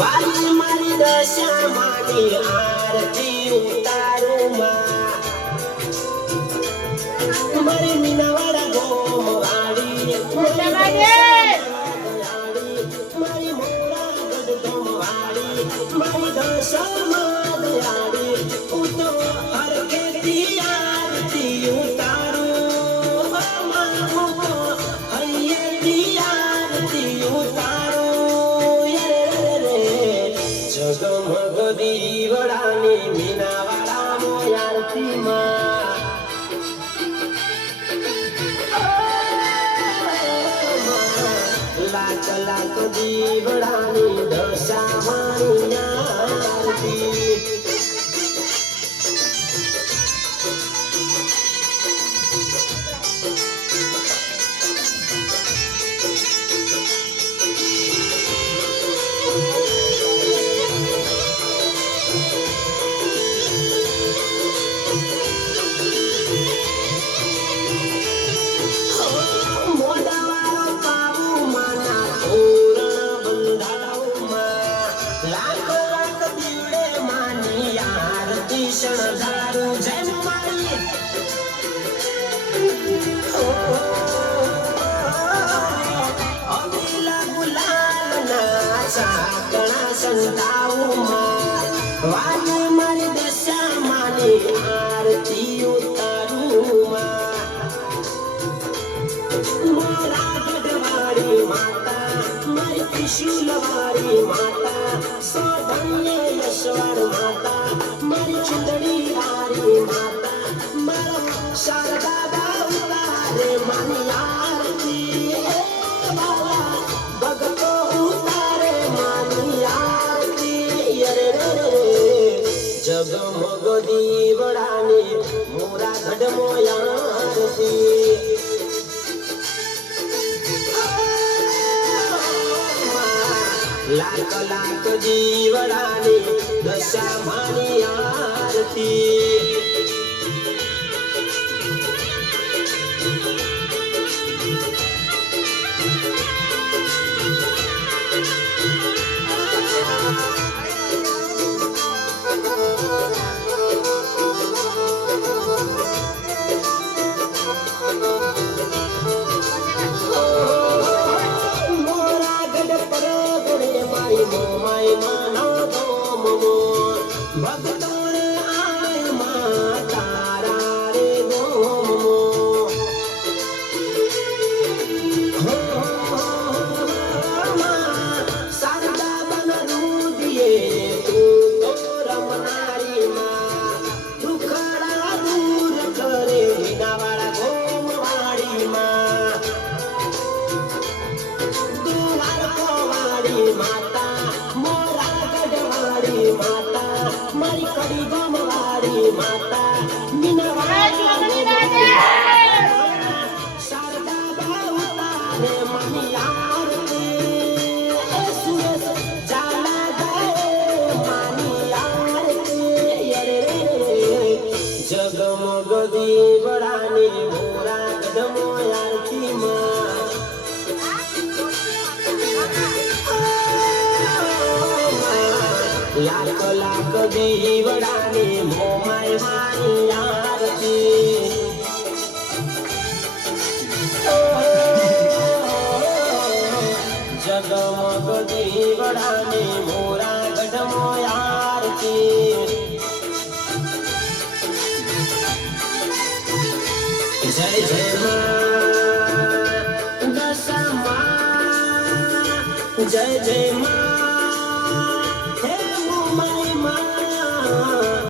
વાલી મારી દશા માની આરતી ઉતારું માં મારી મીનાવાળા ગોમ વાળી મારી મોરા ગઢ વાળી મારી દશા માં દયાળી હું તો હરખેથી આરતી ઉતારું હૈયેથી આરતી ઉતારું જગમગ દીવડાની મીનાવાળા મોયારતી માં લાખ લાખ દીવડાની દશા મારી આરતી શણગારું જય મારી અમીલા ગુલાલના સાકણા સંતાઉમાં વાલી મારી દશા માની આરતી ઉતારુમાં મારા ગઢવાળી માતા મારી ત્રિશુલવાળી માતા સોધન્ય યશવર માતા મારી ચુંદડી વાળી માતા મારા શારદા ઉતારે માની આરતી બાલા ભગતો ઉતારે માની આરતી જગમગ દીવડાની મોરા ગઢ મોયારતી લાખ લાખ જીવડાની દશા માની આરતી મોમાય માનો ગોમો ભક્તો રે આય મા તારા રે ગોમો શારદા બન રૂદિયે તું તો રમનારી માં દુખડા દૂર કરે મીનાવાળા ગોમ વાળી માં દ્વારકાવાળી માતા માતા મારી કડી ગમવાળી માતા મીનાવાળા શારદા બાઉતારે માની આરતી સુરેશ ઝાલા ગાય માની આરતી જગમગ દીવડાની મોરા ગઢ આરતી માં લાખ લાખ દીવડાની મોમાય માની આરતી જગમગ દીવડાની મોરા ગઢ મોયારતી જય જય માં દશા માં જય જય માં હે મોમાય માં